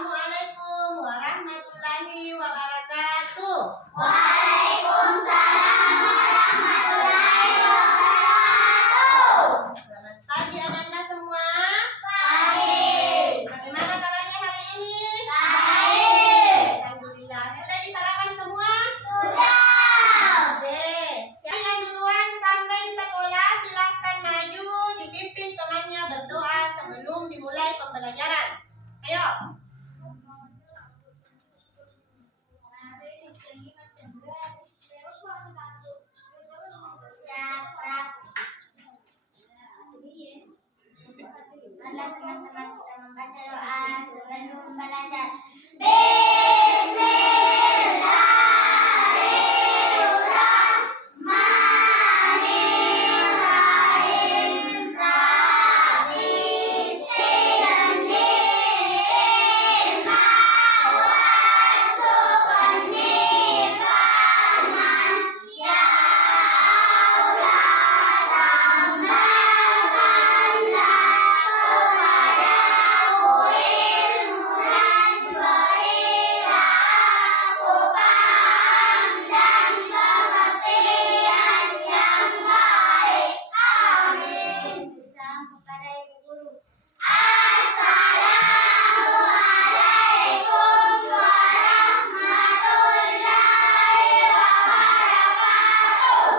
Assalamualaikum warahmatullahi wabarakatuh. Waalaikumsalam warahmatullahi wabarakatuh. Selamat pagi anak-anak semua. Baik. Bagaimana kabarnya hari ini? Baik. Alhamdulillah. Sudah disarapan semua? Sudah. Oke. Siapa yang duluan sampai di sekolah silahkan maju dipimpin temannya berdoa sebelum dimulai pembelajaran. Ayo. Mari teman-teman kita membaca doa sebelum belajar. Bismillahirrahmanirrahim. Rabbi zidni ilma warzuqni fahman ya Allah, tambahkanlah kepadaku ilmu dan berilah aku paham dan pengertian yang baik. Amin. Salam kepada Ibu Guru. Assalamualaikum warahmatullahi wabarakatuh.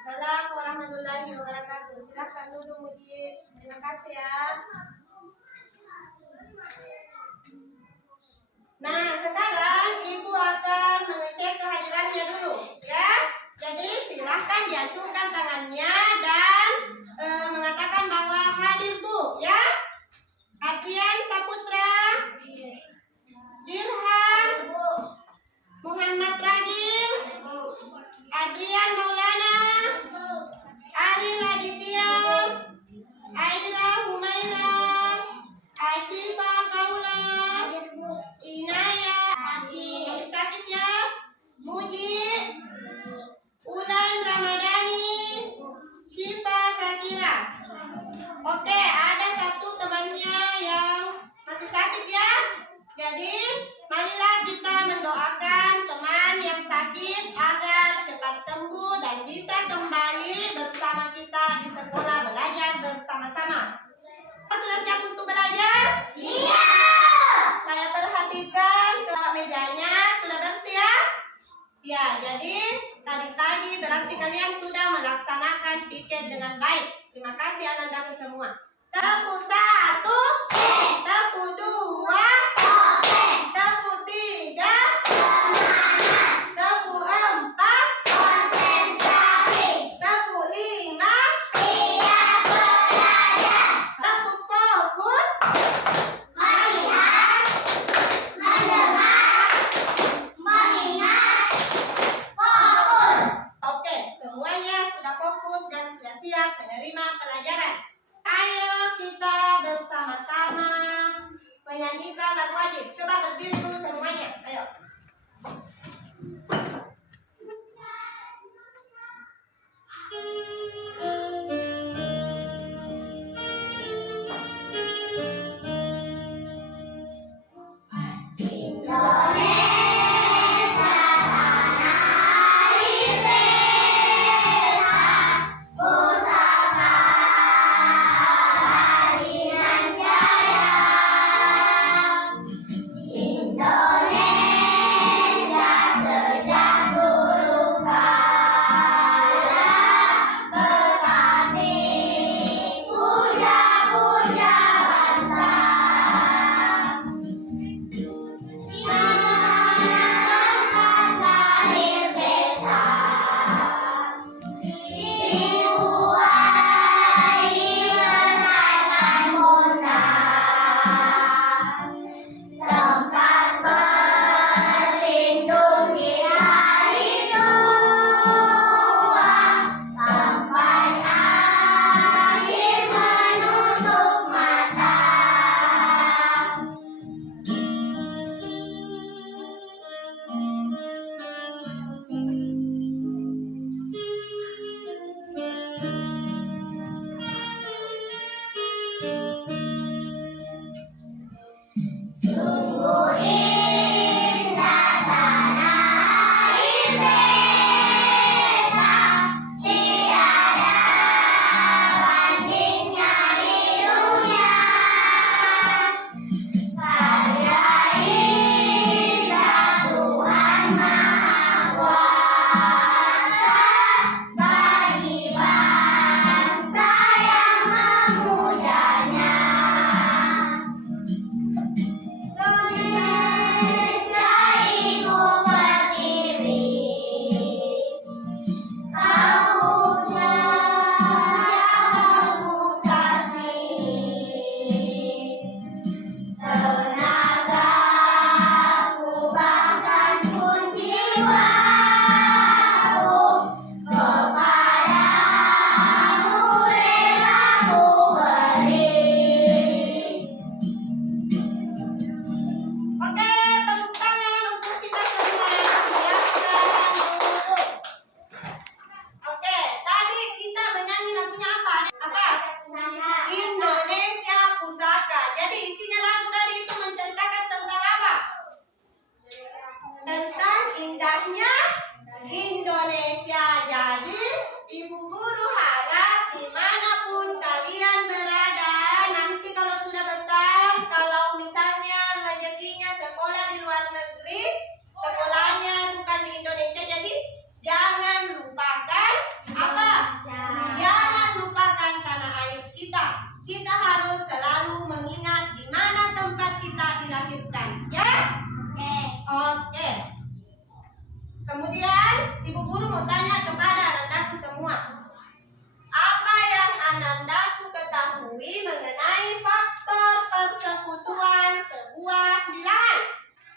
Assalamualaikum warahmatullahi wabarakatuh. Silahkan dulu Mujib. Terima kasih ya. Nah, sekarang Ibu akan mengecek kehadirannya dulu, ya. Jadi silahkan diacungkan tangannya dan mengatakan bahwa hadir Bu, ya. Adrian Saputra, Dirham, Muhammad Radil, Adrian Maulana, Ari Raditya, Aira Humaira, Ashifa Kaula, Inaya, masih sakit ya, Muji, Ulan Ramadhani, Syifa Sakira. Oke, ada satu temannya yang masih sakit ya. Jadi, marilah kita mendoakan teman yang sakit agar cepat sembuh dan bisa kembali bersama kita di sekolah belajar bersama-sama. Sudah siap untuk belajar? Siap. Saya perhatikan ke mejanya sudah bersih ya? Ya, jadi tadi pagi berarti kalian sudah melaksanakan piket dengan baik. Terima kasih anak-anakku semua. Tepuk 1, tepuk 2, tepuk 3, tepuk 4, Konsentrasi. tepuk 5, Siap belajar. tepuk fokus, Melihat, mendengar, mengingat, fokus. Oke, semuanya sudah fokus dan sudah siap menerima pelajaran. Ayo kita bersama-sama menyanyikan lagu wajib. Coba berdiri dulu semuanya. Ayo. Indonesia tanah air beta, pusaka hadiran jaya. Indonesia sejak dulu kala berkati puja-puja bangsa. Lahir beta dibuai menaikan bunda, tempat berlindung di hari tua, sampai akhir menutup mata.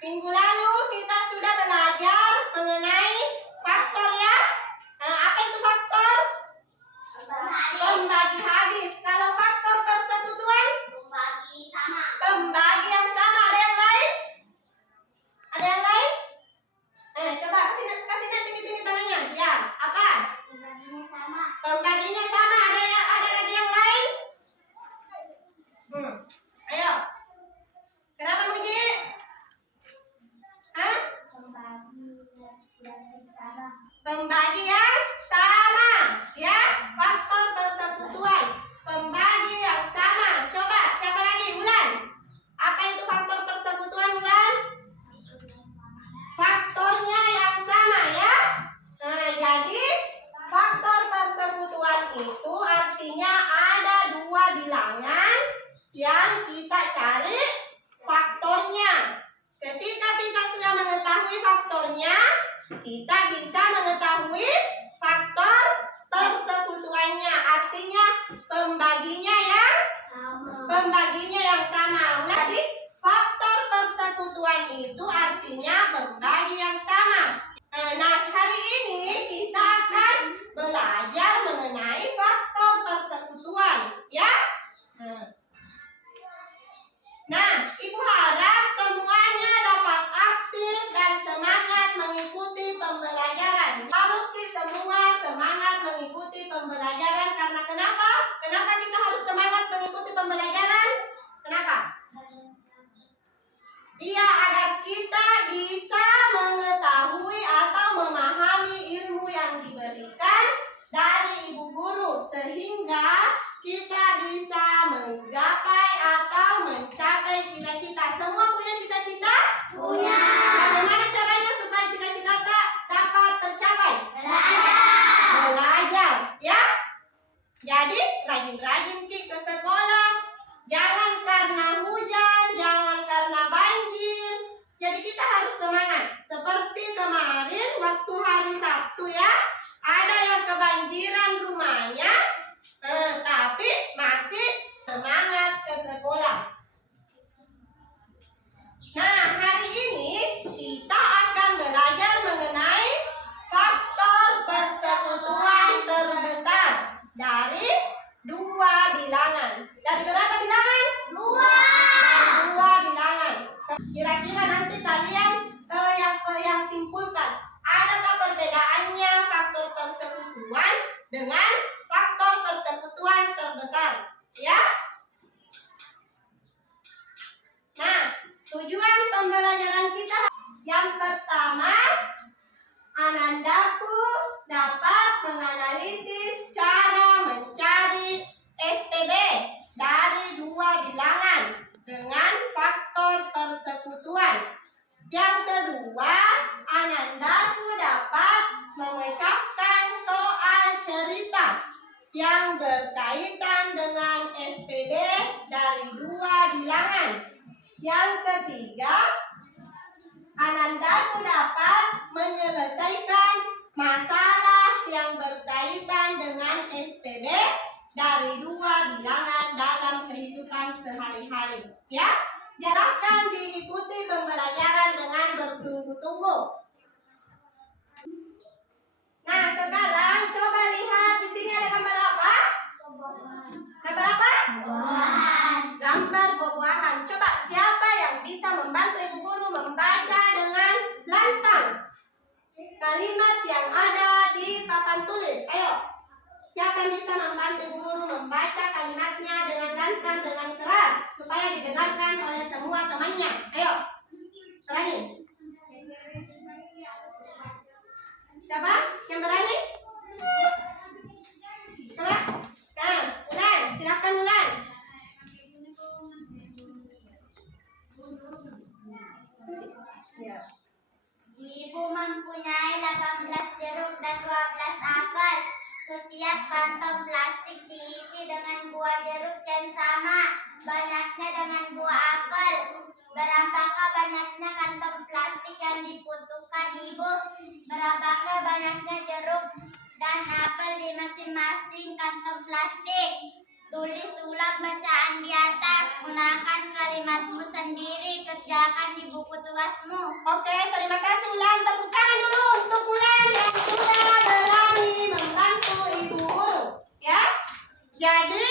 Minggu lalu kita sudah belajar mengenai faktor ya. Apa itu faktor? Pembagi habis. Kalau faktor persekutuan? Membagi sama. Pembagi yang sama. Ada yang lain? Ada yang lain? Coba kasih tinggi-tinggi tangannya. Ya, apa? Membaginya sama. Pembaginya sama. Ada lagi yang lain? Ayo. Kenapa Muji? Hah? Pembagi yang sama. Ya, faktor persekutuan. Pembagi yang sama. Coba, siapa lagi? Ulan. Apa itu faktor persekutuan, Ulan? Faktornya yang sama ya. Nah, jadi faktor persekutuan itu artinya ada dua bilangan yang kita cari faktornya. Ketika kita sudah mengetahui faktornya, kita bisa mengetahui faktor persekutuannya. Artinya pembaginya yang sama. Jadi faktor persekutuan itu artinya pembagi yang sama. Nah, hari ini kita akan belajar mengenai faktor persekutuan, ya. Nah, Ibu harap semuanya dapat aktif dan semangat mengikuti pembelajaran. Harus semua semangat mengikuti pembelajaran karena kenapa? Kenapa kita harus semangat mengikuti pembelajaran? Kenapa? Iya, agar kita bisa mengetahui atau memahami ilmu yang diberikan dari Ibu Guru sehingga kita bisa menggapai atau mencapai cita-cita. Semua punya cita-cita? Punya. Bagaimana caranya supaya cita-cita dapat tercapai? Belajar, ya. Jadi rajin-rajin ke sekolah. Jangan karena hujan, jangan karena banjir. Jadi kita harus semangat. Seperti kemarin waktu hari Sabtu ya, ada yang kebanjiran rumahnya, tapi masih semangat ke sekolah. Nah, hari ini kita akan belajar mengenai faktor persekutuan terbesar dari dua bilangan. Dari berapa bilangan? Dua bilangan. Kira-kira nanti kalian yang simpulkan. Adakah perbedaannya faktor persekutuan dengan faktor persekutuan terbesar? Ya. Nah, tujuan pembelajaran kita yang pertama, Anandaku dapat menganalisis cara mencari FPB dari dua bilangan dengan faktor persekutuan. Yang kedua, Anandaku dapat memecahkan soal cerita yang berkaitan dengan FPB dari dua bilangan. Yang ketiga, Anandaku dapat menyelesaikan masalah yang berkaitan dengan FPB dari dua bilangan dalam kehidupan sehari-hari. Ya, silakan diikuti pembelajaran dengan bersungguh-sungguh. Nah, sekarang coba lihat di sini ada gambar apa? Gambar apa? Gambar buah-buahan. Coba siapa yang bisa membantu Ibu Guru membaca dengan lantang kalimat yang ada di papan tulis? Ayo, siapa yang bisa membantu Ibu Guru membaca kalimatnya dengan lantang, dengan keras supaya didengarkan oleh semua temannya? Ayo, berani? Siapa yang berani? Coba. Nah, Ulan, silakan Ulan. Ya. Ibu mempunyai 18 jeruk dan 12 apel. Setiap kantong plastik diisi dengan buah jeruk yang sama banyaknya dengan buah apel. Berapakah banyaknya kantong plastik yang dibutuhkan Ibu? Berapakah banyaknya jeruk dan apel di masing-masing kantong plastik? Tulis ulang bacaan di atas. Gunakan kalimatmu sendiri, kerjakan di buku tugasmu. Oke, terima kasih Ulan. Tepuk tangan dulu untuk Ulan yang sudah berani membantu ibu guru. Ya. Jadi,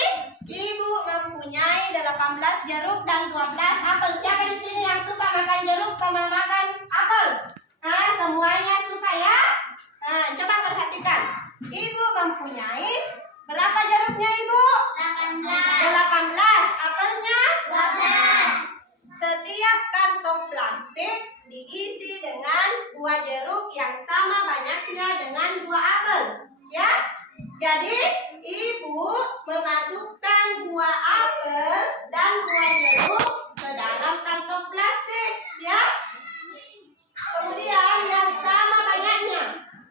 ibu mempunyai 18 jeruk dan 12 apel. Siapa di sini yang suka makan jeruk sama makan apel? Nah, semuanya suka ya? Nah, coba perhatikan. Ibu mempunyai berapa jeruknya ibu? 18. 18. Apelnya? 12. Setiap kantong plastik diisi dengan buah jeruk yang sama banyaknya dengan buah apel. Ya? Jadi, ibu memasukkan buah apel dan buah jeruk ke dalam kantong plastik. Ya? Kemudian yang sama banyaknya.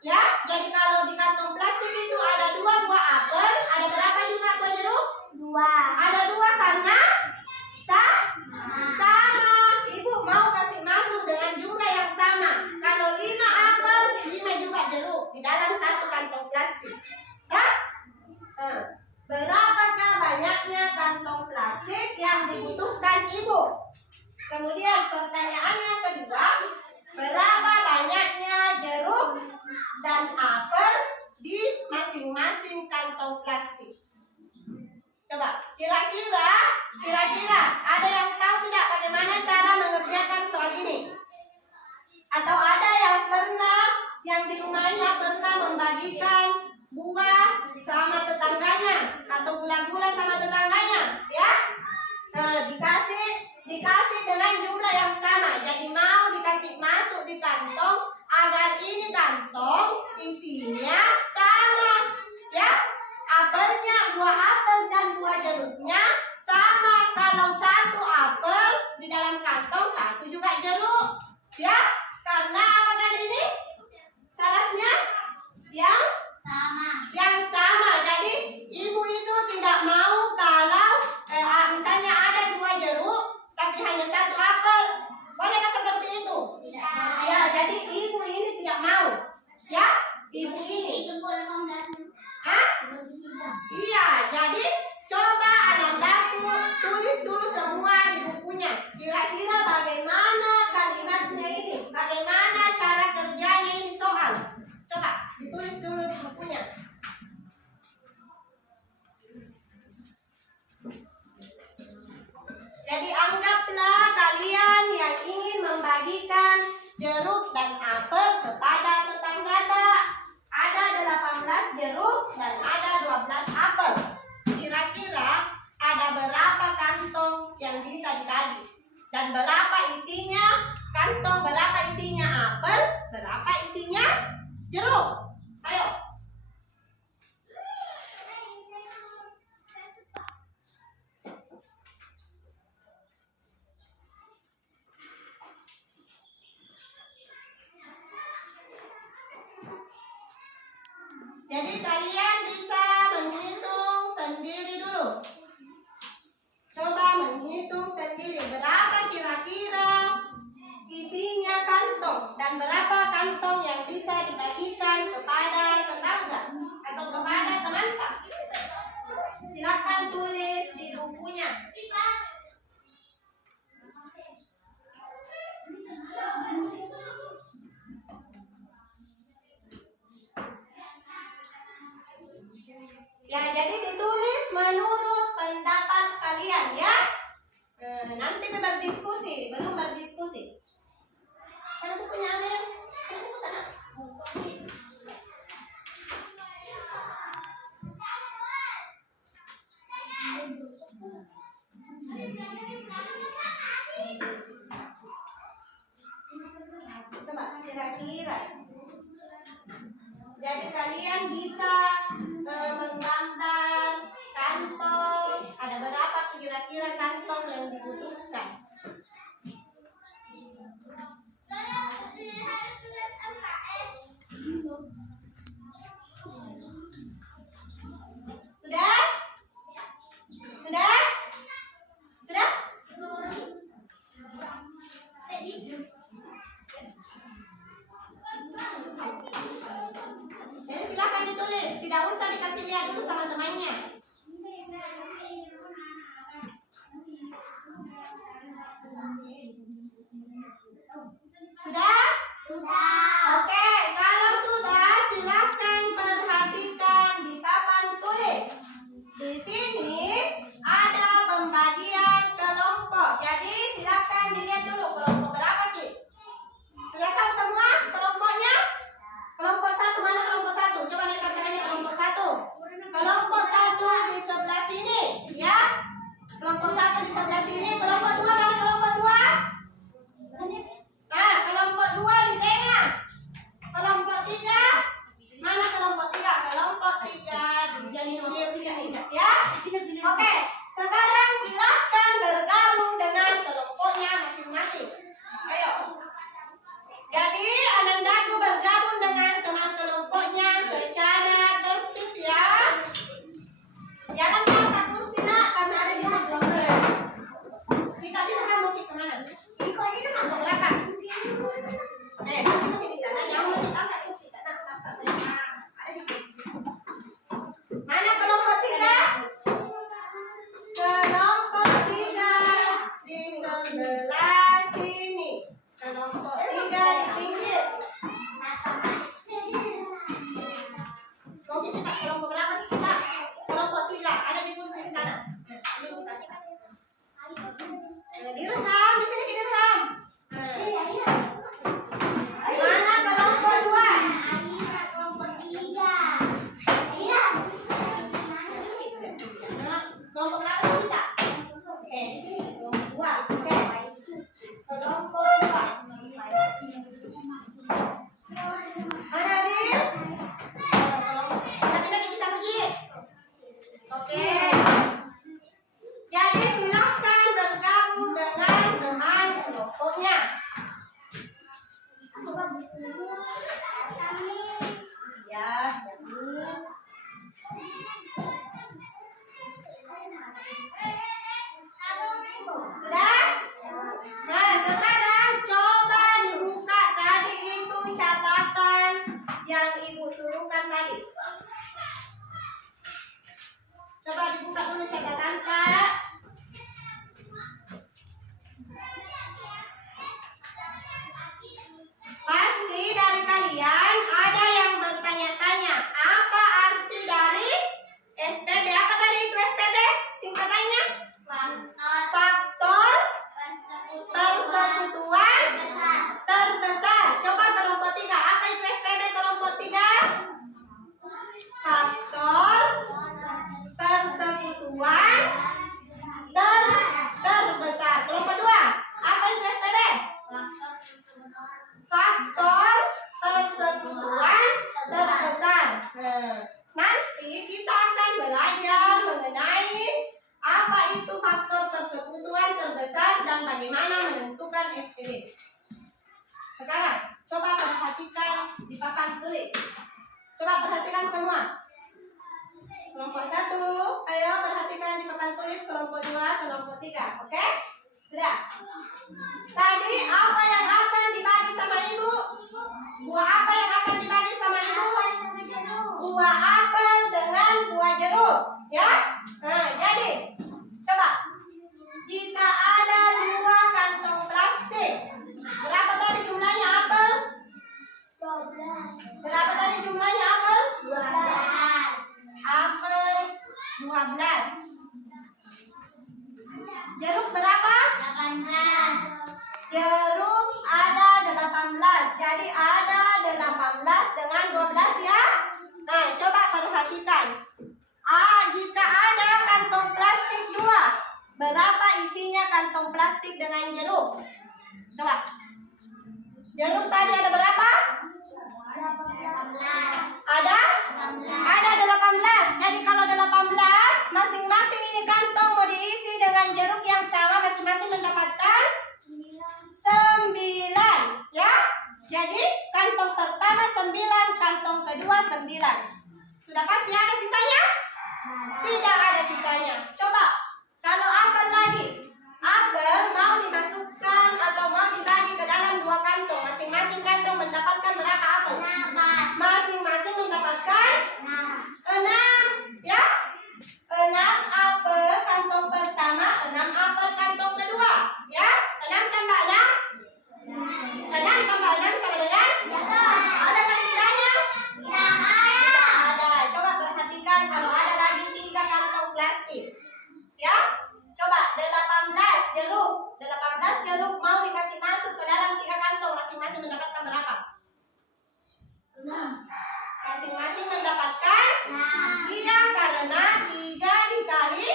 Ya? Jadi kalau di kantong plastik itu ada 2 buah apel, ada berapa juga buah jeruk? 2. Ada 2 karena sama. Ibu mau kasih masuk dengan jumlah yang sama. Kalau 5 apel, 5 juga jeruk di dalam satu kantong plastik. Ya? Nah, berapakah banyaknya kantong plastik yang dibutuhkan ibu? Kemudian pertanyaan yang kedua, berapa banyaknya jeruk dan apel di masing-masing kantong plastik? Coba, kira-kira ada yang tahu tidak bagaimana cara mengerjakan soal ini? Atau ada yang di rumahnya pernah membagikan buah sama tetangganya atau gula-gula sama tetangganya, ya? Dikasih dengan jumlah yang sama. Jadi mau dikasih masuk di kantong agar ini kantong isinya sama, ya? Apelnya, buah apel dan buah jeruknya sama. Kalau 1 apel di dalam kantong, 1 juga jeruk, ya? Karena apa tadi ini? Syaratnya yang sama. Jadi ibu itu tidak mau kalau misalnya ada 2 jeruk tapi hanya 1 apel. Bolehkah seperti itu? Ya, jadi ibu ini tidak mau. Ya, ibu ini. Iya, jadi coba Anandaku tulis dulu semua di bukunya. Kira-kira bagaimana kalimatnya ini? Bagaimana cara kerjanya ini soal? Coba ditulis dulu di bukunya. Jadi anggaplah kalian yang ingin membagikan jeruk dan apel kepada tetangga. Ada 18 jeruk dan ada 12 apel. Kira-kira ada berapa kantong yang bisa dibagi? Dan berapa isinya kantong, berapa isinya apel, berapa isinya jeruk? Ayo. Jadi kalian bisa menghitung sendiri dulu. Coba menghitung sendiri berapa kira-kira isinya kantong dan berapa kantong yang bisa dibagikan kepada tetangga atau kepada teman. Silakan tulis di bukunya. Ya, jadi ditulis menurut pendapat kalian ya. Nanti berdiskusi, belum berdiskusi. Mana bukunya Amel? Ini buku tanah. Coba kira-kira. Jadi kalian bisa menggambar kantong. Ada berapa kira-kira kantong yang dibutuhkan? Sudah? Sudah? Sudah? Jadi silakan ditulis, tidak usah dikasih lihat dulu sama itu faktor persekutuan terbesar dan bagaimana menentukan FPD? Sekarang, coba perhatikan di papan tulis. Coba perhatikan semua. Kelompok 1, ayo perhatikan di papan tulis. Kelompok 2, kelompok 3. Oke? Sudah. Tadi apa yang akan dibagi sama ibu? Buah apa yang akan dibagi sama ibu? Buah apel dengan buah jeruk. Ya? Nah, jadi coba. Jika ada 2 kantong plastik, berapa tadi jumlahnya apel? 12. Berapa tadi jumlahnya apel? 12. Apel 12. Jeruk berapa? 18. Jeruk ada 18. Jadi ada 18 dengan 12 ya. Nah, coba perhatikan. Jika ada kantong plastik 2, berapa isinya kantong plastik dengan jeruk? Coba. Jeruk tadi ada berapa? 18. Ada? 18. Ada 18. Jadi kalau 18, masing-masing ini kantong mau diisi dengan jeruk yang sama, masing-masing mendapatkan 9. Ya? Jadi kantong pertama 9, kantong kedua 9. Sudah pasti ada sisanya? Tidak ada sisanya. Coba, kalau apel lagi. Apel mau dimasukkan atau mau dibagi ke dalam 2 kantong. Masing-masing kantong mendapatkan berapa apel? 8. Masing-masing mendapatkan 6. 6. Ya? 6 apel kantong pertama, 6 apel kantong kedua. Ya? 6 tambah 6. 6 tambah 6 sama dengan? Ada kan sisanya? Tidak ada. Tidak ada. Coba perhatikan kalau ada lagi 3 kantong plastik. Ya? Coba 18 jeruk. 18 jeruk mau dikasih masuk ke dalam 3 kantong, masing-masing mendapatkan berapa? 6. Masing-masing mendapatkan? Iya, karena 3 dikali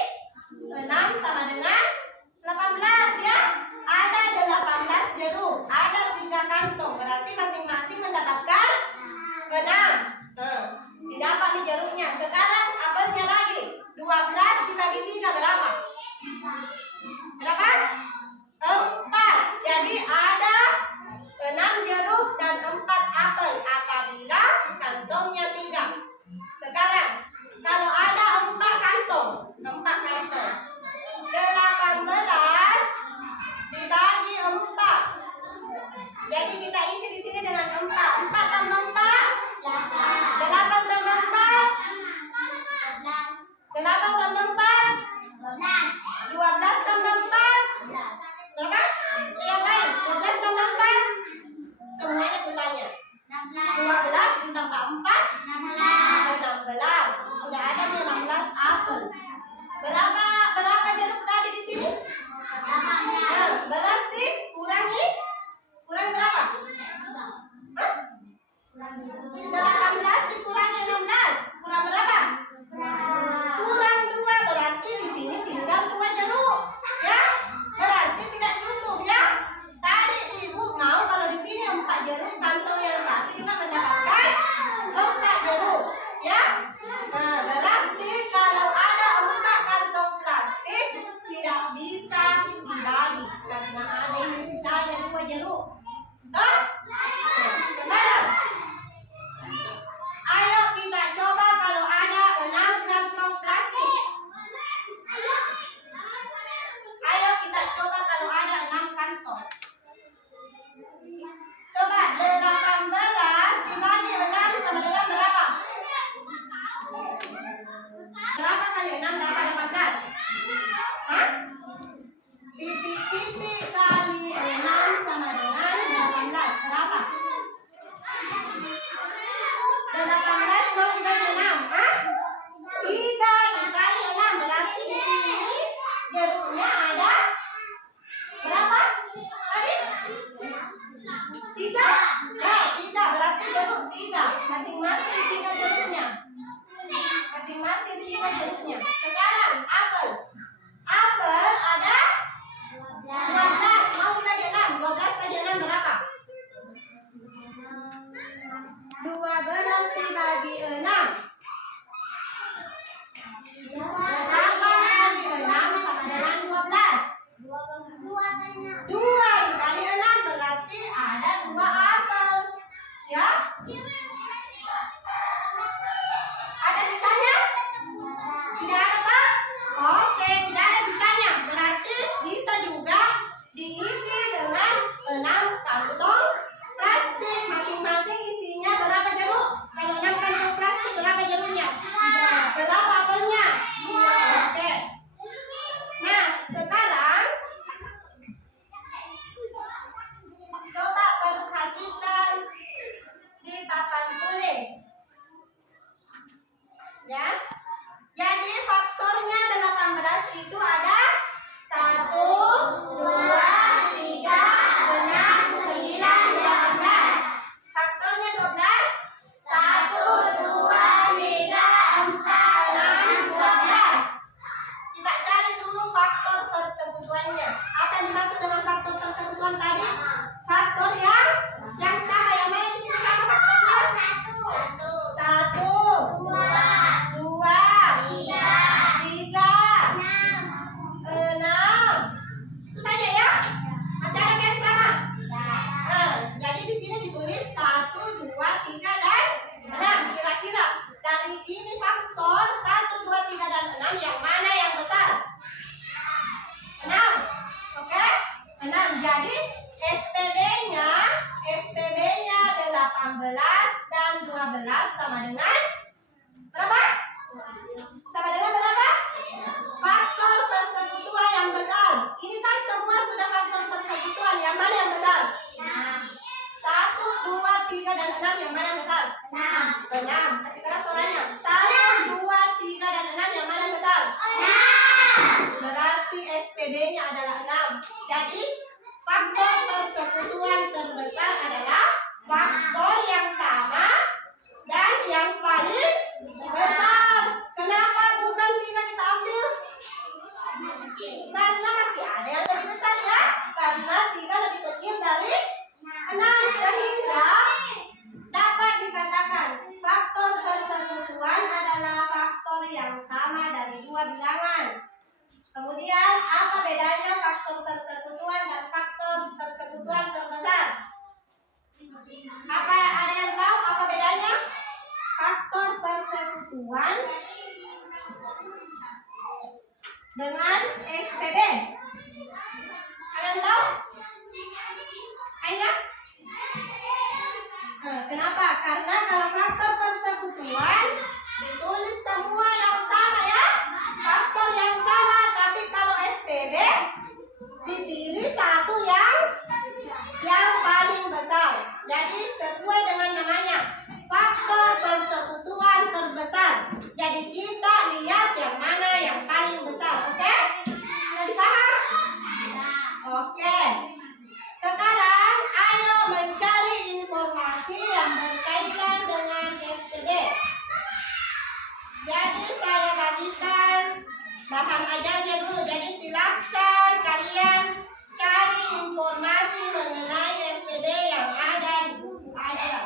6 sama dengan 18 ya. Ada 18 jeruk, ada 3 kantong, berarti masing-masing mendapatkan 6. Didapat nih jeruknya. Sekarang apelnya lagi. 12 dibagi 3 berapa? Berapa? 4. Jadi ada 6 jeruk dan 4 apel apabila kantongnya 3. Sekarang kalau ada 4 kantong, 18 dibagi 4. Jadi kita isi di sini dengan 4. 4 tambah 4, 8 tambah 4, 8 tambah 4, 12 tambah 4. Berapa? Yang lain, 12 tambah 4. Semuanya kutanya. 12 ditambah 4, 16. Sudah ada 16 apel. Berapa jeruk tadi di sini? Nah, berarti kurang berapa? Hah? 18 dikurangi 16. Kurang berapa? Kurang 2. Berarti di sini tinggal 2 jeruk. Ya? Berarti tidak cukup ya. Tadi ibu mau kalau di sini 4 jeruk, kantong yang satu juga mendapatkan 4 jeruk. Ya? Nah, berarti kalau ada 4 kantong plastik tidak bisa dibagi karena ada ini sisanya 2 jeruk. Toh? Sekarang ayo kita coba kalau ada 6 kantong plastik. Ayo kita coba kalau ada 6 kantong. Coba 18 dibagi 6 sama dengan berapa? Berapa kali 6 dapat 18? Hah? Titik-titik kali 6 sama dengan 18. Berapa? 18 mau dibagi 6. Hah? 3 dikali 6. Berarti di sini jeruknya ada berapa? Tadi? 3? Ya, 3. Berarti jeruk 3. Masing-masing 3 jeruknya. Masing-masing 3 jeruknya. Sekarang apel. Apel ada 12. Mau dibagi 6. 12 bagi 6 berapa? 12 dibagi 6. Berapa kali 6 sama faktor persekutuannya. Apa yang dimaksud dengan faktor persekutuan tadi? Faktor yang sama. Yang mana di sini sama faktornya? Satu, dua, tiga, enam. Itu saja ya. Masih ada yang sama? Jadi di sini ditulis 1, 2, 3 dan 6. Kira-kira dari ini faktor 1, 2, 3 dan 6 yang mana yang besar? 6. Oke? 6. Jadi FPB-nya 18 dan 12 sama dengan berapa? Sama dengan berapa? Faktor persekutuan yang besar. Ini kan semua sudah faktor persekutuan. Yang mana yang besar? 1, 2, 3 dan 6 yang mana yang besar? 6. Kasih keras suaranya. 1, 2, 3 dan 6 yang mana yang besar? 6. Berarti FPB-nya adalah 6. Jadi faktor persekutuan terbesar adalah faktor yang sama dan yang paling besar. Kenapa bukan 3 kita ambil? Karena masih ada yang lebih besar ya. Karena 3 lebih kecil dari 6, sehingga dapat dikatakan faktor persekutuan adalah faktor yang sama dari 2 bilangan. Kemudian apa bedanya faktor persekutuan dan faktor persekutuan terbesar? Apa ada yang tahu apa bedanya? Faktor persekutuan dengan FPB. Ada yang tahu? Aina? Kenapa? Karena kalau faktor persekutuan ditulis semua yang sama ya. Faktor yang sama, tapi kalau FPB dipilih satu yang paling besar. Jadi sesuai dengan namanya, faktor persekutuan terbesar. Jadi kita lihat yang mana yang paling besar. Oke? Sudah dipaham? Oke. Sekarang ayo mencari informasi yang berkaitan dengan FPB. Jadi saya bagikan bahan ajarnya dulu. Jadi silahkan kalian cari informasi mengenai FPB yang ada di buku ajar.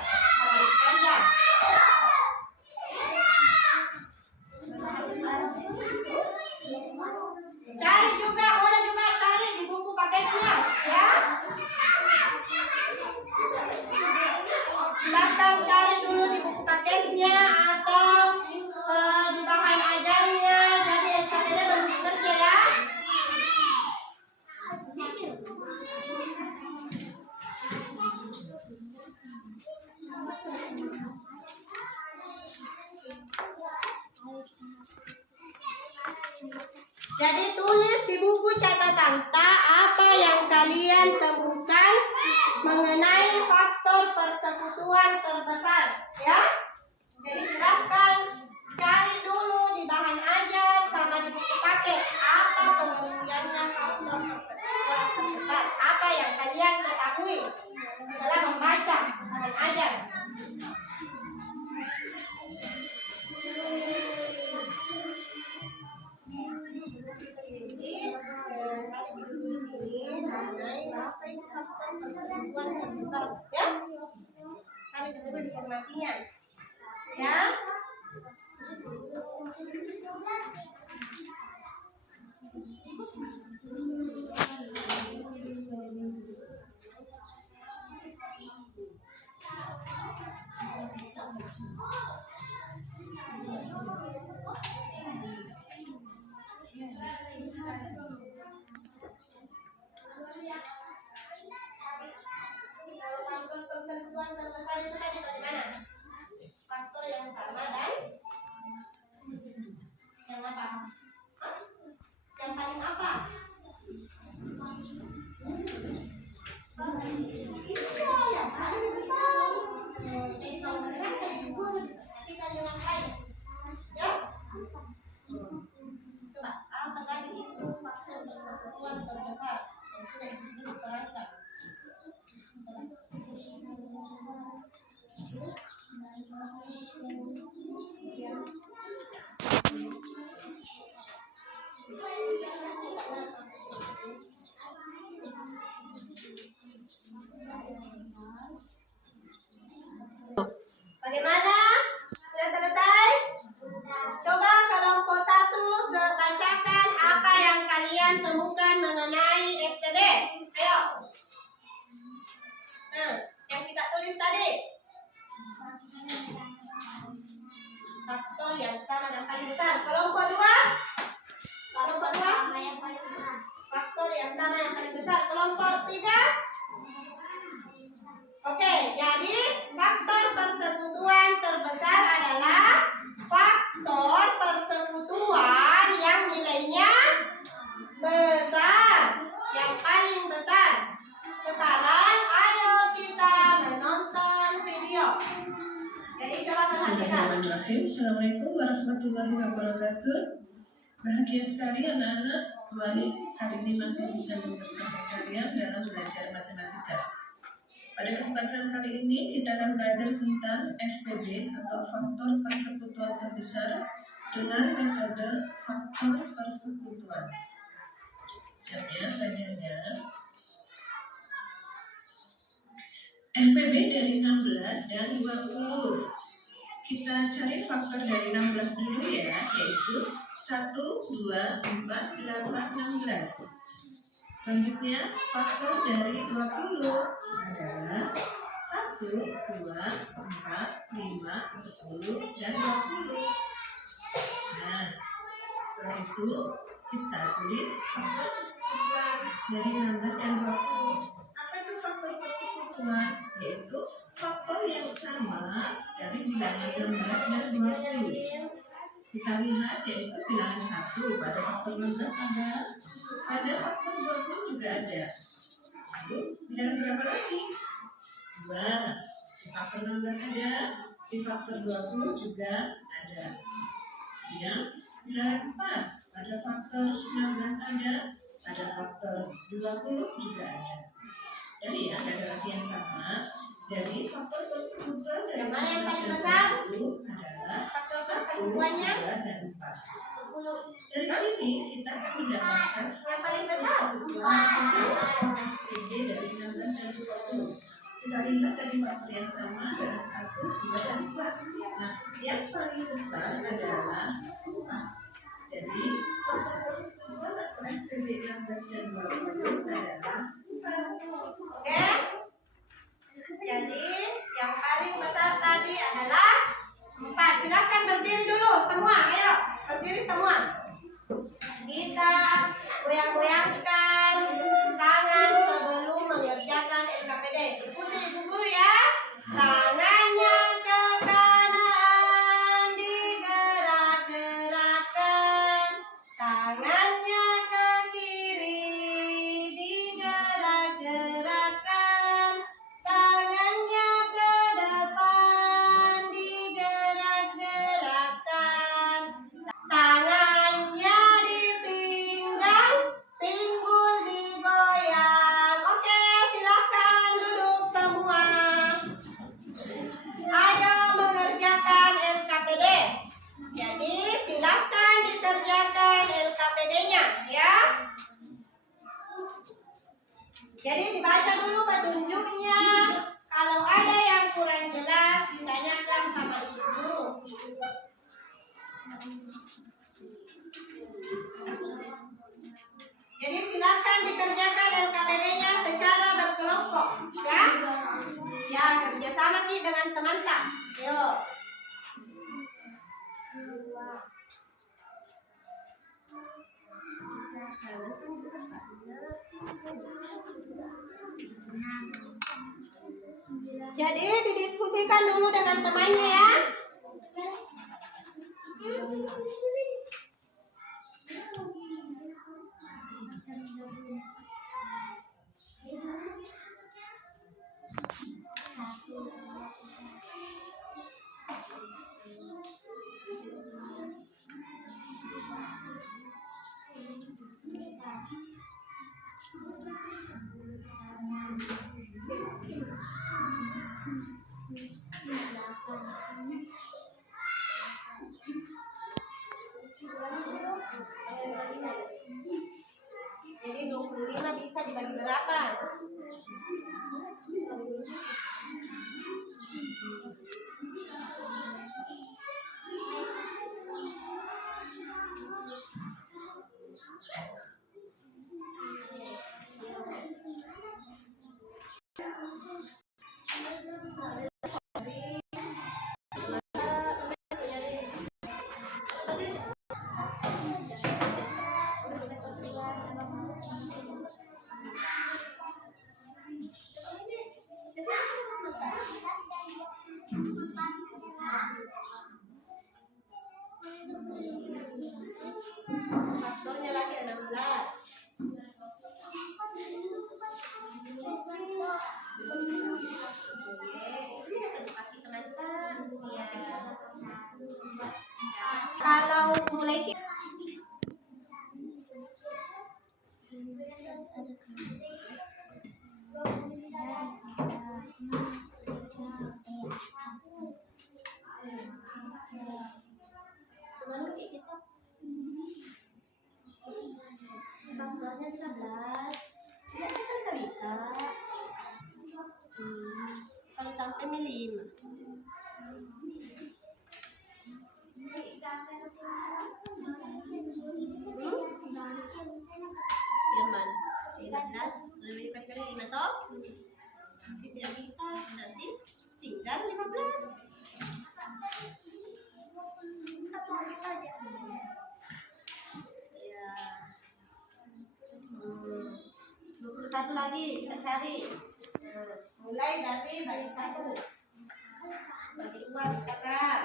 Cari juga, boleh juga cari di buku paketnya ya. Silahkan cari dulu di buku paketnya atau di bahan ajarnya. Jadi FPB belum kerja ya. Jadi tulis di buku catatan apa yang kalian temukan mengenai faktor persekutuan terbesar ya. Jadi silakan cari dulu di bahan ajar sama di buku paket apa pengertiannya faktor persekutuan terbesar. Apa yang kalian ketahui setelah membaca bahan ajar. Ya, kami tunggu informasinya. Ya. Kalau faktor persekutuan terbesar itu tadi bagaimana? Faktor yang sama dan yang apa? Hah? Yang paling apa? Itu yang paling besar. Jadi kalau mendengarkan ibu perhatikan dengan baik. Ya? Coba, apa tadi itu faktor persekutuan terbesar yang sudah ibu terangkan? Nah, yang kita tulis tadi. Faktor yang sama dan paling besar. Kelompok 2. Kelompok 2. Faktor yang sama yang paling besar. Kelompok 3. Oke, jadi faktor persekutuan terbesar adalah faktor persekutuan yang nilainya besar, yang paling besar. Sekarang ayo kita menonton video. Jadi coba perhatikan. Bismillahirrahmanirrahim. Assalamualaikum warahmatullahi wabarakatuh. Bahagia sekali anak-anak kembali hari ini masih bisa bersama kalian dalam belajar matematika. Pada kesempatan kali ini kita akan belajar tentang FPB atau faktor persekutuan terbesar dengan metode faktor persekutuan. Siap ya belajarnya? FPB dari 16 dan 20. Kita cari faktor dari 16 dulu ya, yaitu 1, 2, 4, 8, 16. Selanjutnya, faktor dari 20 adalah 1, 2, 4, 5, 10, dan 20. Nah, setelah itu kita tulis faktor persekutuan dari 16 dan 20. Apa itu faktor persekutuan? Yaitu faktor yang sama dari bilangan 16 dan 20. Kita lihat yaitu bilangan 1 pada faktor 16 ada, pada faktor 20 juga ada. Lalu bilangan berapa lagi? 2. Di faktor 16 ada, di faktor 20 juga ada. Yang bilangan 4 pada faktor 16 ada, pada faktor 20 juga ada. Jadi ya, ada lagi yang sama. Jadi faktor persekutuan dari Yang mana yang paling besar? Adalah Faktor persekutuannya 2 dan 4. Dari sini kita akan mendapatkan yang paling besar. FPB dari 16 dan 20. Kita lihat dari faktor yang sama adalah 1, 2, dan 4. Nah, yang paling besar adalah 4. Jadi faktor persekutuan atau FPB 16 dan 20 adalah 4. Oke. Jadi yang paling besar tadi adalah 4. Silakan berdiri dulu semua. Ayo, berdiri semua. Kita goyang-goyangkan tangan sebelum mengerjakan LKPD. Ikuti Ibu Guru ya. Tangannya ke kanan, digerak-gerakkan. Tangannya ke kiri, digerak-gerakkan. Tangannya ke depan, digerak-gerakkan. Tangannya di pinggang, pinggul digoyang. Oke, silakan duduk semua. Ayo mengerjakan LKPD. Jadi silakan dikerjakan LKPD-nya ya. Jadi dibaca dulu petunjuknya. Kalau ada yang kurang jelas ditanyakan sama Ibu Guru. Jadi silakan dikerjakan LKPD-nya secara berkelompok ya. Ya, kerjasama nih dengan teman-teman. Yuk. Jadi didiskusikan dulu dengan temannya ya. Jadi 25 bisa dibagi berapa? Kemana kita? Faktornya 15. Tidak ada kali-kali Kak. Kalau sampai milih 5. Yang mana? 15 lebih lipat kali 5 toh? Nanti tidak bisa, nanti tinggal 15. Satu lagi saja. Ya. 21 lagi kita cari. Mulai dari bagi 1. Bagi 2 bisa Kak?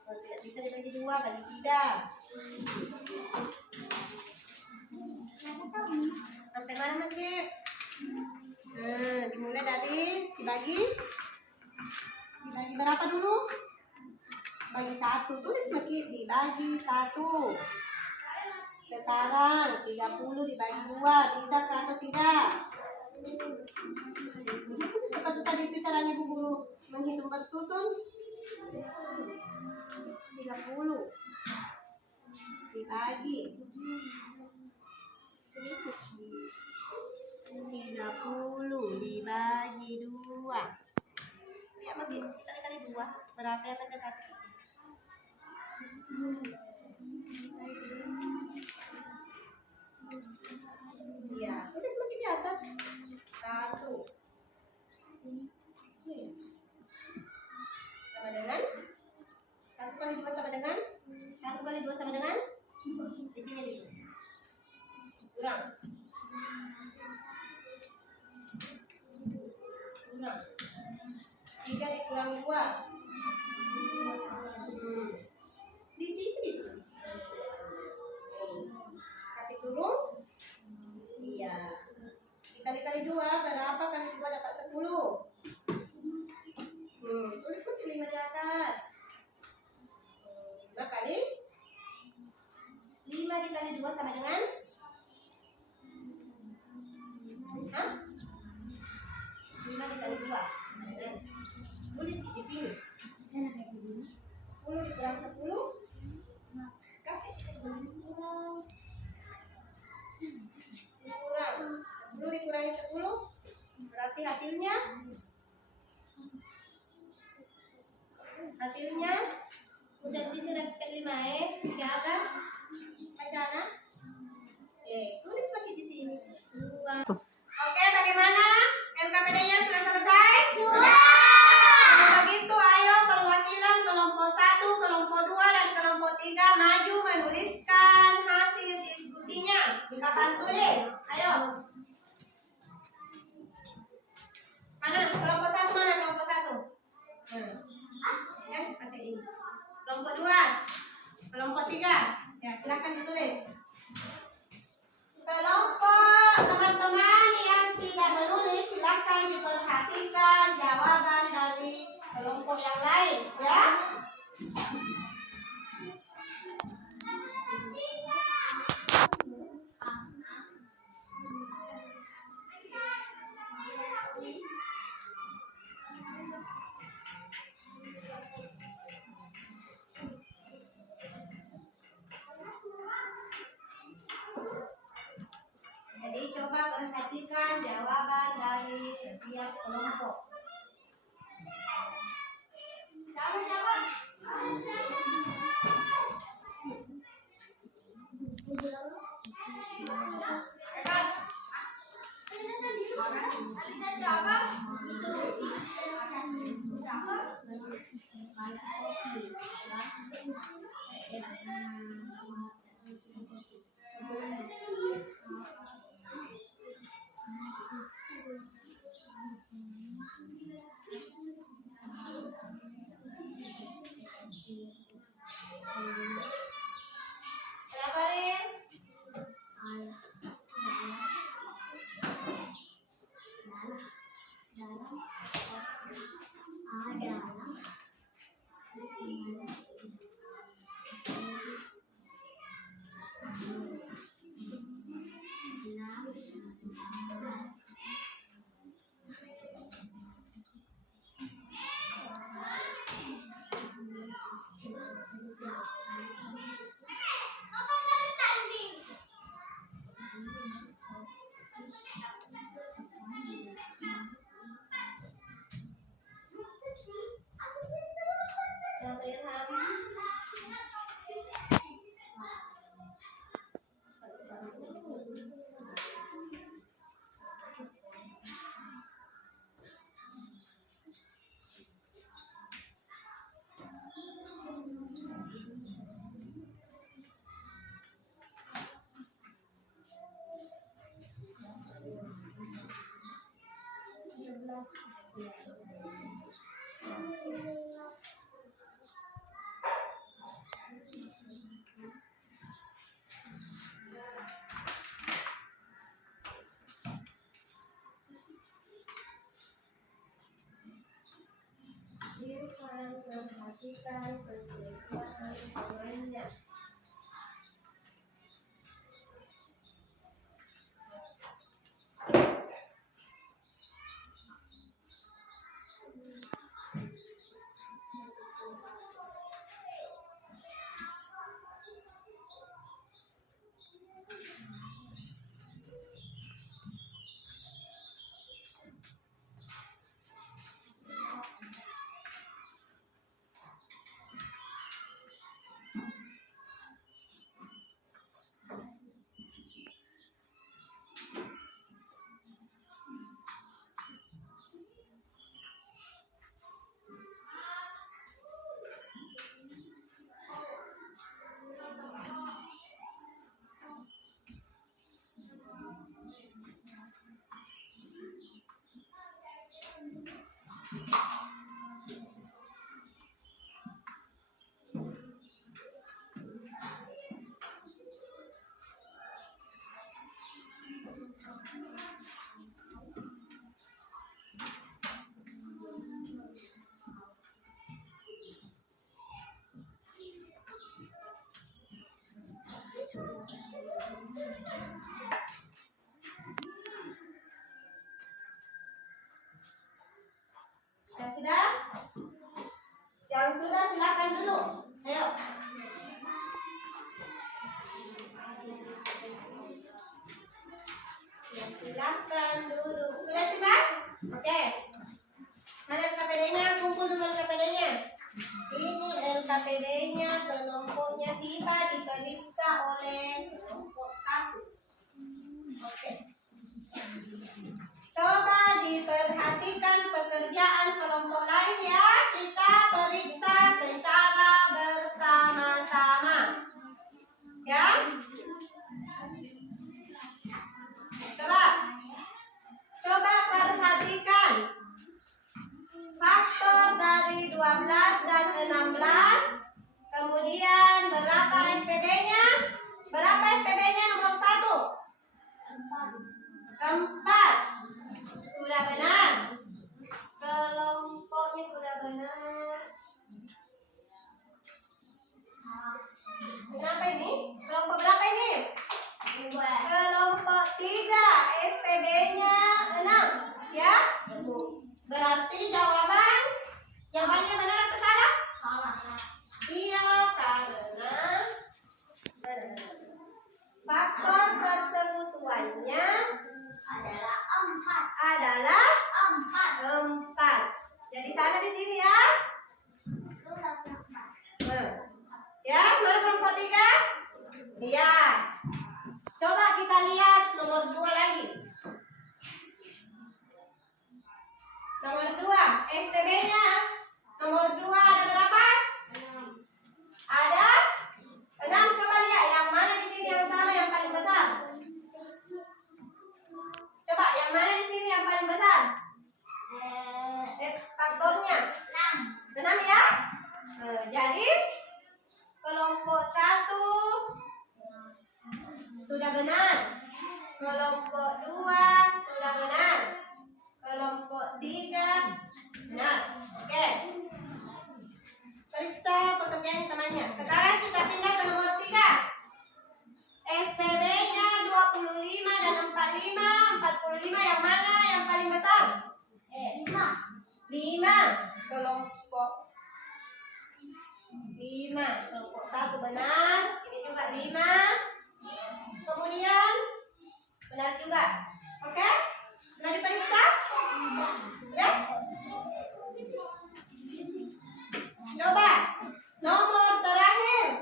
Kalau tidak bisa dibagi 2, bagi 3. Sampai mana masih? Dimulai dari dibagi berapa dulu? Bagi 1. Tulis Maki, dibagi 1. Sekarang 30 dibagi 2. Bisa atau tidak? Seperti tadi itu caranya Bu Guru menghitung bersusun. 30 dibagi 30 dibagi 2. Ya bagi kali 2. Berapa yang mendekati? Iya, tulis lagi di atas. 1 sama dengan 1 kali 2 sama dengan 1 kali 2 sama dengan di sini ditulis. Kurang 3 dikurang 2. Di sini ditulis. Kasih turun. Iya. Dikali-kali 2, berapa kali 2 dapat 10? Tulis pun 5 di atas. 5 kali 5 dikali 2 sama dengan 5 dikali 2 sama dengan, tulis di sini 10 dikurang 10. Kasih kurang 10 dikurangi 10 berarti hasilnya udah bisa dapat 5 siapa? Pacarnya? Tulis lagi di sini 2. Oke, bagaimana? LKPD-nya sudah selesai? Sudah. Kalau begitu ayo perwakilan kelompok 1, kelompok 2 dan kelompok 3 maju menuliskan hasil diskusinya di papan tulis. Ayo. Mana kelompok 1, mana kelompok 1? Ya, pakai ini. Kelompok 2, kelompok 3. Ya, silakan ditulis. Kelompok teman-teman yang tidak menulis silakan diperhatikan jawaban dari kelompok yang lain, ya. Jadi coba perhatikan jawaban dari setiap kelompok. Siapa Rin? Perhatikan keseimbangan temannya. Sudah? Yang sudah silakan dulu. Ayo. Yang silakan dulu. Sudah simak? Oke. Mana LKPD-nya? Kumpul dulu LKPD-nya. Ini LKPD-nya, kelompoknya Siva diperiksa oleh kelompok 1. Oke. Coba diperhatikan pekerjaan kelompok lain ya. Kita periksa secara bersama-sama. Ya. Coba perhatikan. Faktor dari 12 dan 16. Kemudian berapa FPB-nya? Berapa FPB-nya nomor 1? 4. Sudah benar. Kelompoknya sudah benar. Kenapa ini? Kelompok berapa ini? Kelompok 3. FPB-nya 6. Ya? Berarti jawabannya benar atau salah? Salah. Iya, karena faktor persekutuannya Adalah 4. Jadi salah di sini ya. 4. Ya, mana kelompok 3? Iya. Coba kita lihat nomor 2 lagi. Nomor 2, FPB-nya. Nomor 2 ada berapa? Ada 6. Coba lihat yang mana di sini yang sama yang paling besar. Coba yang mana di sini yang paling besar? Faktornya 6 ya. Jadi kelompok 1 sudah benar. Kelompok 2 sudah benar. Kelompok 3 benar. Oke. Periksa pekerjaan temannya. Sekarang kita pindah ke nomor 3. FPB-nya 25 dan 45. 45 yang mana yang paling besar? 5. Kelompok 5. Kelompok 1 benar. Ini juga 5. Kemudian benar juga. Oke? Sudah diperiksa? Ya? Coba nomor terakhir.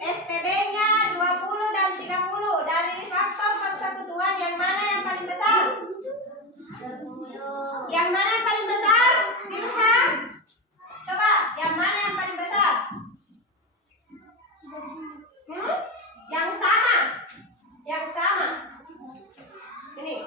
FPB-nya 20 dan 30. Dari faktor persekutuan yang mana yang paling besar? Yang mana yang paling besar? Ilham? Coba, yang mana yang paling besar? Yang sama. Ini.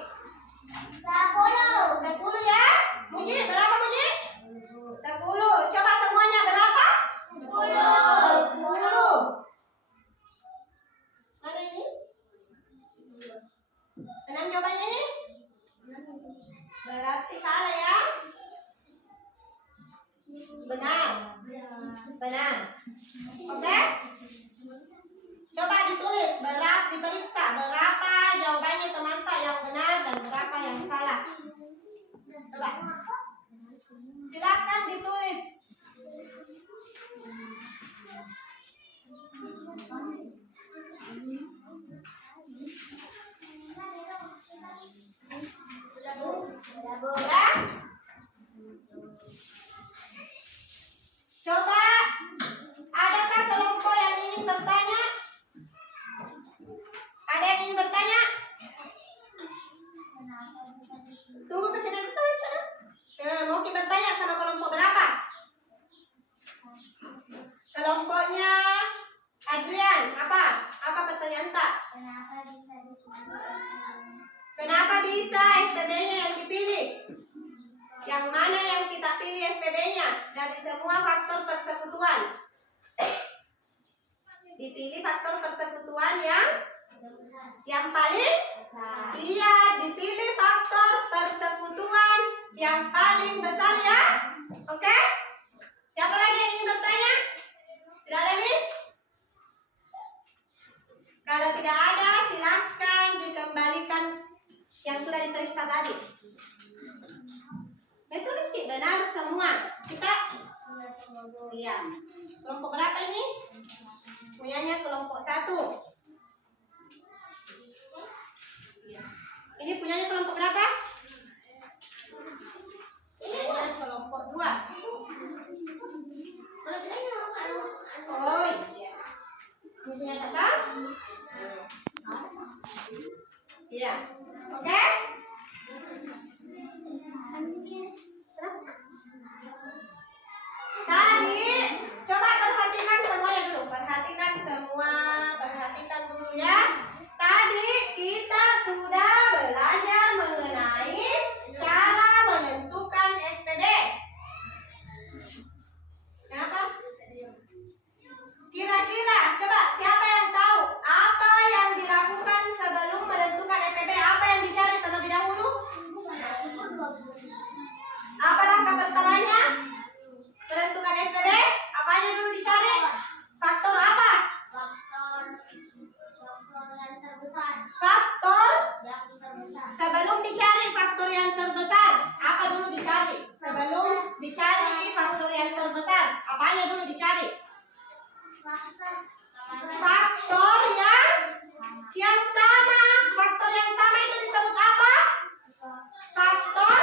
diperiksa berapa jawabannya teman-teman yang benar dan berapa yang salah. Coba. Silakan ditulis. Ya. Coba, adakah kelompok yang ingin bertanya? Ada yang ingin bertanya? Tunggu ke sini dulu. Mau kita bertanya sama kelompok berapa? Kelompoknya Adrian, apa? Apa pertanyaan tak? Kenapa bisa FPB-nya yang dipilih? Yang mana yang kita pilih FPB-nya dari semua faktor persekutuan? Dipilih faktor persekutuan yang paling? Iya, dipilih faktor persekutuan yang paling besar ya. Oke? Siapa lagi yang ingin bertanya? Tidak ada nih? Kalau tidak ada, silahkan dikembalikan yang sudah diperiksa tadi. Itu mesti benar semua. Kita? Iya. Kelompok berapa ini? Punyanya kelompok 1. Ini punyanya kelompok berapa? Punyanya kelompok 2. Oh iya. Ini punya kakak? Iya. Oke? Tadi coba perhatikan semuanya dulu. Perhatikan dulu ya. Tadi kita sudah belajar mengenai cara menentukan FPB. Kenapa? Kira-kira coba siapa yang tahu apa yang dilakukan sebelum menentukan FPB? Apa yang dicari terlebih dahulu? Apa langkah pertamanya? Menentukan FPB? Apanya dulu dicari? Faktor apa? Faktor sebelum dicari faktor yang terbesar, apa dulu dicari? Sebelum dicari faktor yang terbesar, apanya dulu dicari? Faktor yang sama. Faktor yang sama itu disebut apa? Faktor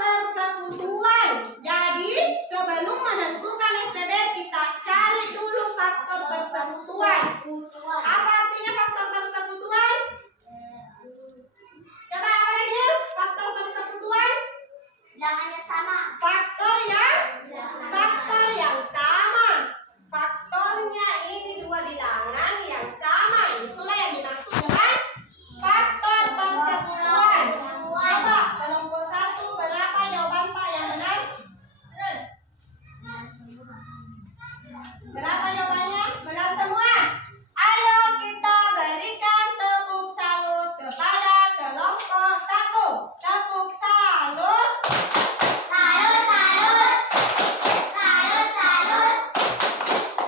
persekutuan. Jadi sebelum menentukan FPB kita cari dulu faktor persekutuan. Apa artinya faktor persekutuan? Coba apa lagi? Faktor persekutuan? Bilangannya sama. Faktor yang sama. Faktornya ini dua bilangan yang sama. Itulah yang dimaksud dengan faktor persekutuan. Coba kelompok 1 berapa jawaban tak yang benar? Berapa jawabannya? Benar semua? Ayo kita berikan tepuk salut kepada kelompok 1. Tepuk salut. Salut, salut. Salut, salut.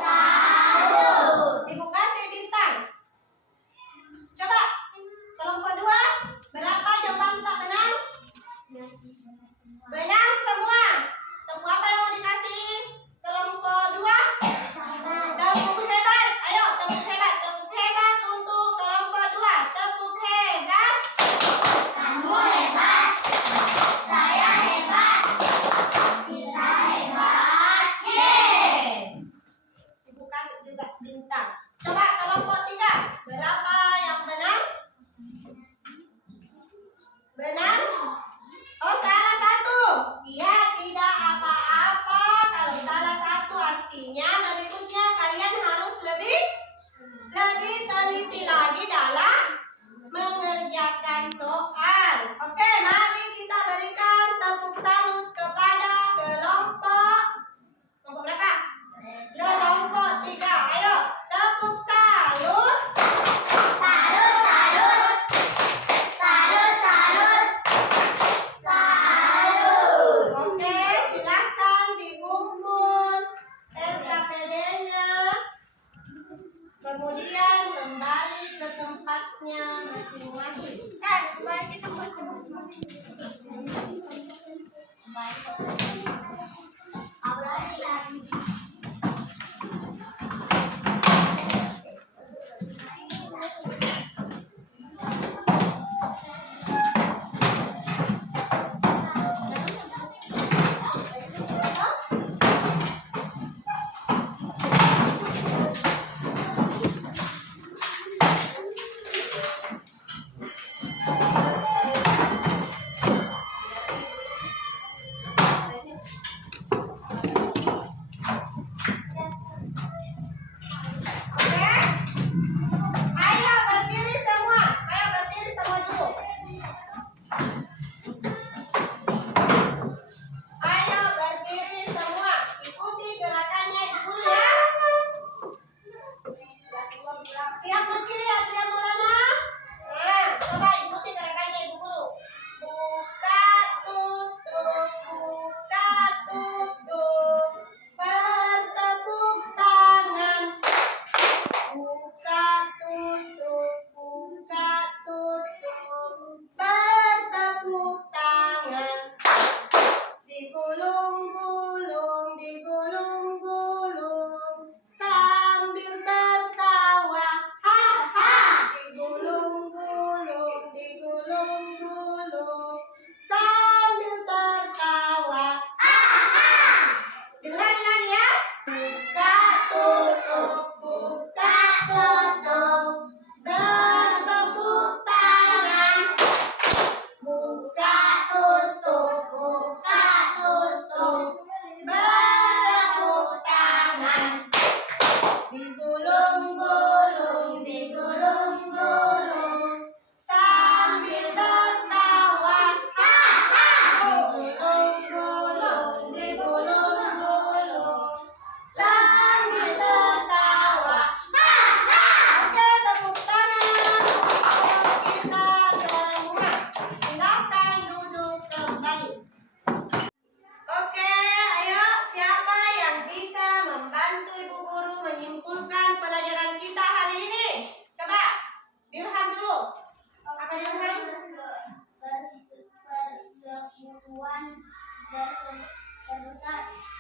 Salut. Ibu kasih bintang. Coba kelompok 2 berapa jawaban tak benar? Benar semua. Tepuk apa yang mau dikasih? Kelompok 2. Tepuk hebat. Ayo tepuk hebat. Tepuk hebat untuk kelompok 2. Tepuk hebat. Kamu hebat. Saya hebat. Kita hebat. Yes. Ibu kasih juga bintang. Coba kelompok 3 berapa yang benar? Benar? Oh, salah 1. Iya, tidak apa-apa. Kalau salah 1 artinya berikutnya kalian harus lebih teliti lagi dalam mengerjakan soal. Oke, mari kita berikan tepuk salut kepada kelompok berapa? Kelompok 3. Ayo, tepuk salut. Kemudian kembali ke tempatnya masing-masing.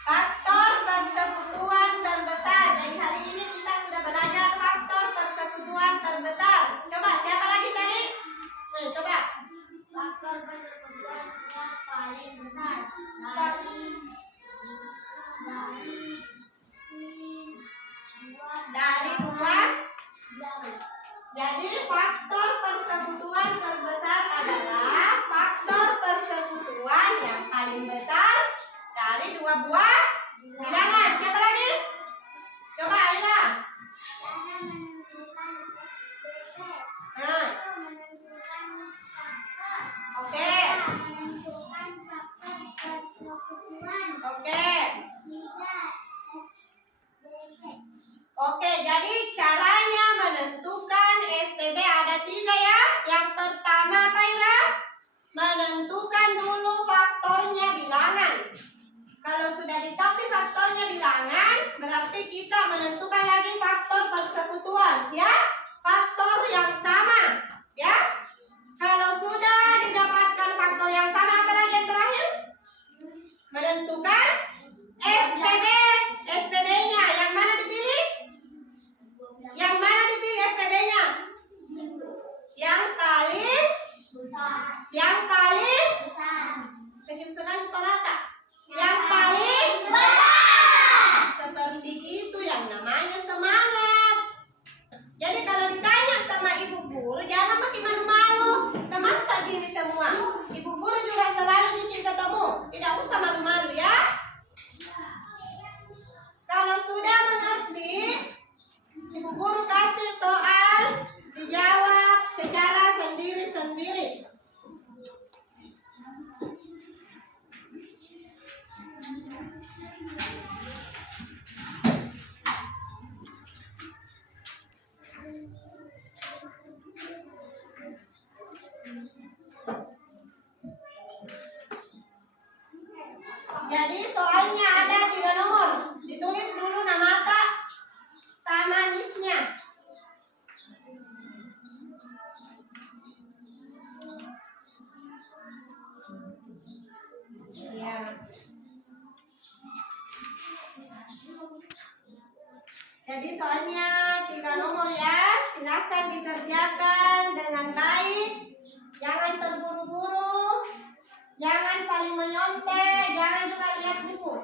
Faktor persekutuan terbesar. Jadi hari ini kita sudah belajar faktor persekutuan terbesar. Coba siapa lagi tadi? Nih coba. Faktor persekutuan yang paling besar Dari dua. Jadi faktor persekutuan terbesar adalah faktor persekutuan yang paling besar dari dua buah bilangan. Siapa lagi? Coba Aira. Nah. Oke. Oke. Oke, jadi caranya menentukan FPB ada 3 ya. Yang pertama apa Ira? Menentukan dulu faktornya bilangan. Kalau sudah ditahu faktornya bilangan, berarti kita menentukan lagi faktor persekutuan, ya. Faktor yang sama, ya. Kalau sudah didapatkan faktor yang sama, apa lagi yang terakhir? Menentukan FPB. FPB-nya yang mana dipilih? Yang mana dipilih FPB-nya? Yang paling kecil sekali suara tak? Yang paling besar. Seperti itu yang namanya semangat. Jadi kalau ditanya sama ibu guru, jangan pakai malu-malu. Teman tak gini semua. Ibu guru juga selalu bikin ketemu. Tidak usah malu-malu ya. Kalau sudah mengerti, ibu guru kasih soal, dijawab secara sendiri-sendiri. Jadi soalnya ada 3 nomor. Ditulis dulu nama tak sama nisnya. soalnya 3 nomor ya. Silakan dikerjakan dengan baik. Jangan terburu-buru. Jangan saling menyontek. Jangan juga lihat buku.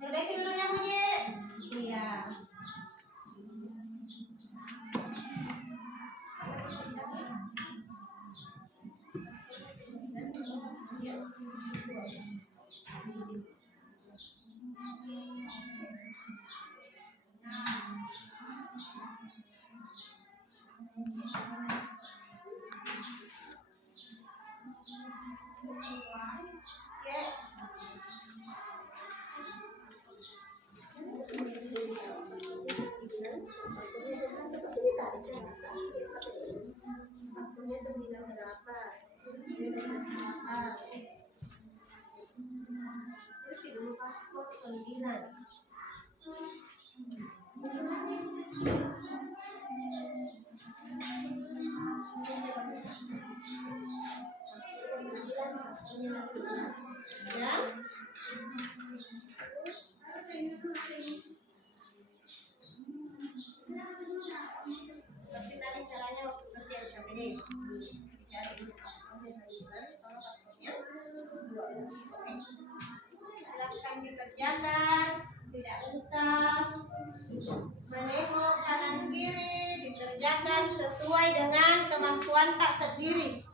Perbaiki dulu ya Bunyi. Iya. Ya. Tapi tadi caranya waktu kerja di KPD. Cari dulu silakan dikerjakan, tidak usah menengok kanan kiri, dikerjakan sesuai dengan kemampuan tak sendiri.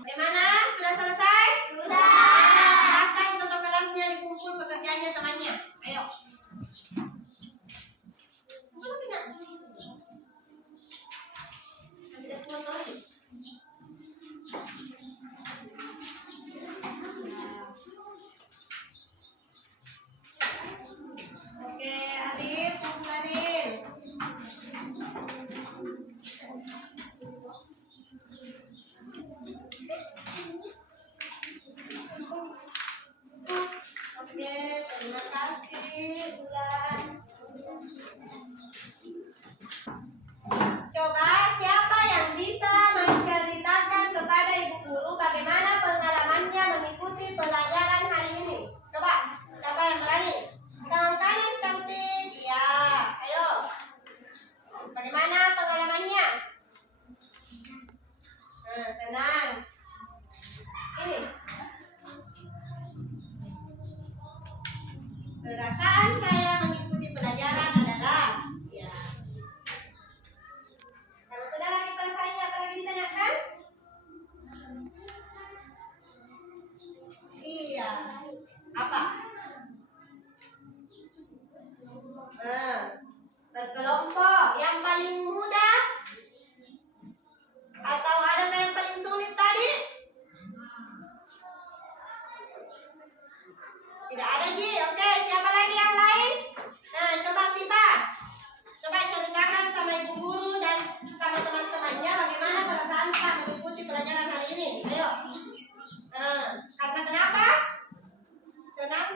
Bagaimana? Sudah selesai? Sudah. Silakan ketua kelasnya dikumpul pekerjaannya temannya. Ayo. Kumpul tidak? Ada foto lagi? Oke, Arif, kumpul Arif. Oke, terima kasih Bulan. Bagaimana pengalamannya? Senang. Ini. Perasaan saya mengikuti pelajaran adalah, ya. Kalau sudah lagi perasaannya, apa lagi ditanyakan? Iya. Apa? Berkelompok. Yang paling mudah atau ada yang paling sulit tadi? Tidak ada, Ji. Oke, siapa lagi yang lain? Coba Sipa. Coba ceritakan sama ibu guru dan sama teman-temannya bagaimana perasaan Pak mengikuti pelajaran hari ini. Ayo. Karena kenapa? Senang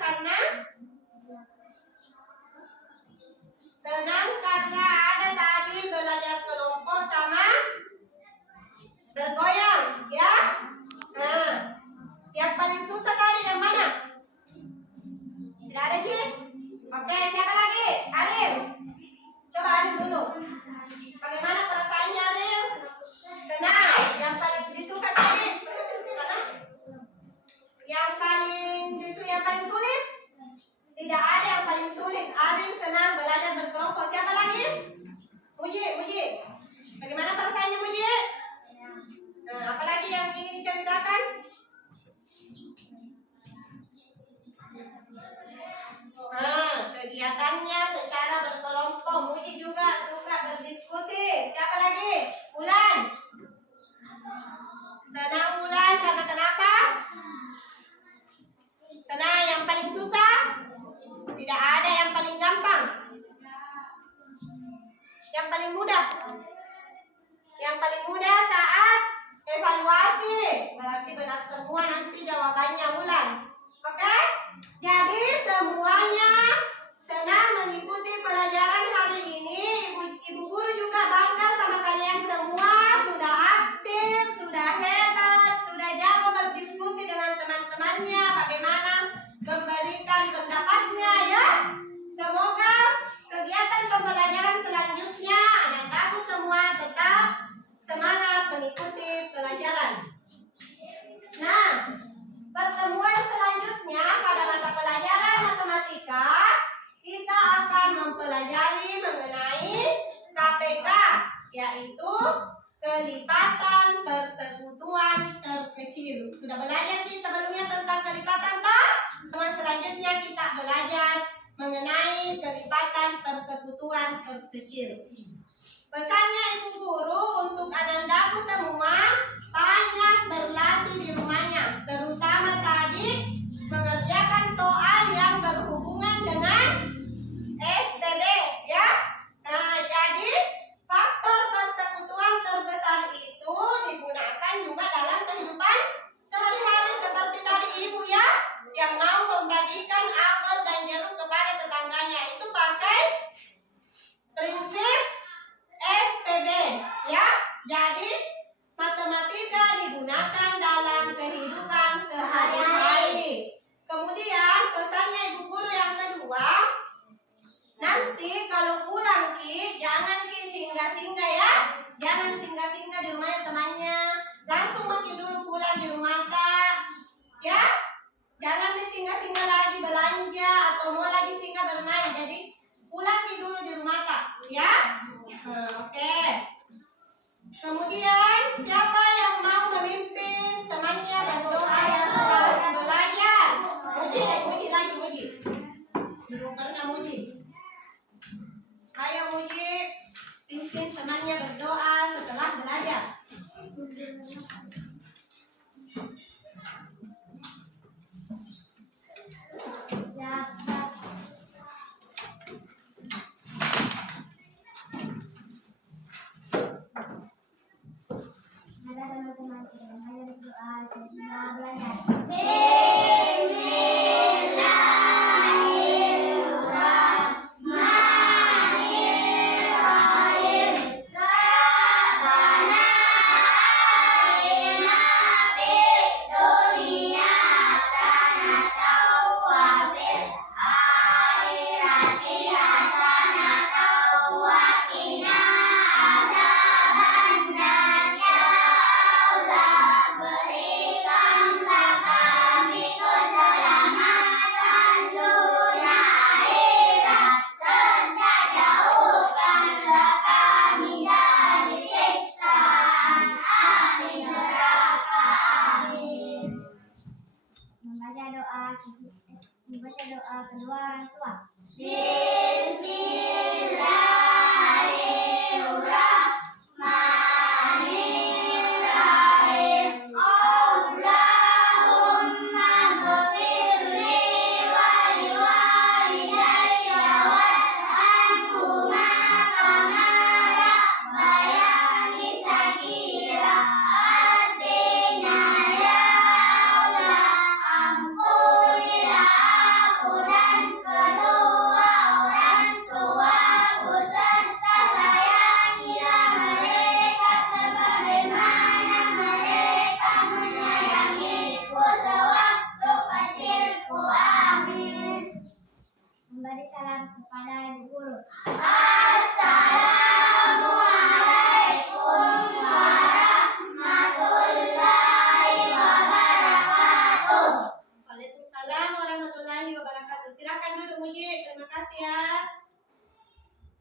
karena ada tadi belajar kelompok sama bergoyang, ya. Yang paling susah tadi yang mana? Tidak ada, Ji? Oke, siapa lagi? Aril. Coba Aril dulu. Bagaimana perasaannya, Aril? Senang. Yang paling disuka tadi? Karena yang paling sulit? Tidak ada yang paling sulit. Aril senang belajar berkelompok. Siapa lagi? Muji. Bagaimana perasaannya, Muji? Apa lagi yang ingin diceritakan? Kegiatannya secara berkelompok. Muji juga suka berdiskusi. Siapa lagi? Ulan. Senang Ulan karena kenapa? Senang. Yang paling susah? Tidak ada yang paling gampang. Yang paling mudah? Yang paling mudah saat evaluasi. Berarti benar semua nanti jawabannya Ulan. Oke? Jadi semuanya senang mengikuti pelajaran hari ini. Ibu guru juga bangga sama kalian semua. Sudah aktif, sudah hebat, sudah jago berdiskusi dengan teman-temannya. Bagaimana memberikan pendapatnya, ya. Semoga kegiatan pembelajaran selanjutnya anak-anakku semua tetap semangat mengikuti pelajaran. Nah, pertemuan selanjutnya pada mata pelajaran matematika kita akan mempelajari mengenai KPK, yaitu kelipatan persekutuan terkecil. Sudah belajar di sebelumnya tentang kelipatan, toh? Teman selanjutnya kita belajar mengenai kelipatan persekutuan terkecil. Pesannya ibu guru untuk anak-anakku semua, banyak berlatih di rumahnya, terutama tadi mengerjakan soal yang berhubungan dengan FPB, ya. Jadi faktor persekutuan terbesar itu digunakan juga dalam kehidupan sehari-hari seperti tadi ibu, ya, yang mau membagikan apel dan jeruk kepada tetangganya itu pakai prinsip FPB, ya. Jadi matematika digunakan dalam kehidupan sehari-hari. Kemudian pesannya ibu guru yang kedua, nanti kalau pulang Ki, jangan Ki singgah-singgah, ya. Jangan singgah-singgah di rumahnya temannya. Langsung makin dulu pulang di rumah tak, ya. Jangan disinggah-singgah lagi belanja atau mau lagi singgah bermain. Jadi pulang Ki dulu di rumah tak, ya. Oke. Kemudian siapa yang mau memimpin temannya berdoa setelah belajar? Muji. Belum pernah Muji. Ayo Muji, pimpin temannya berdoa setelah belajar. Ada teman-teman semuanya berdoa setelah belajar. Bismillahirrahmanirrahim.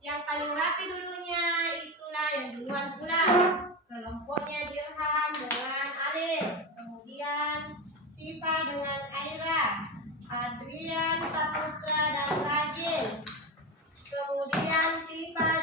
Yang paling rapi dulunya itulah yang duluan pulang. Kelompoknya Dirham dengan Alif, kemudian Siva dengan Aira, Adrian, Saputra dan Rajin, kemudian Siva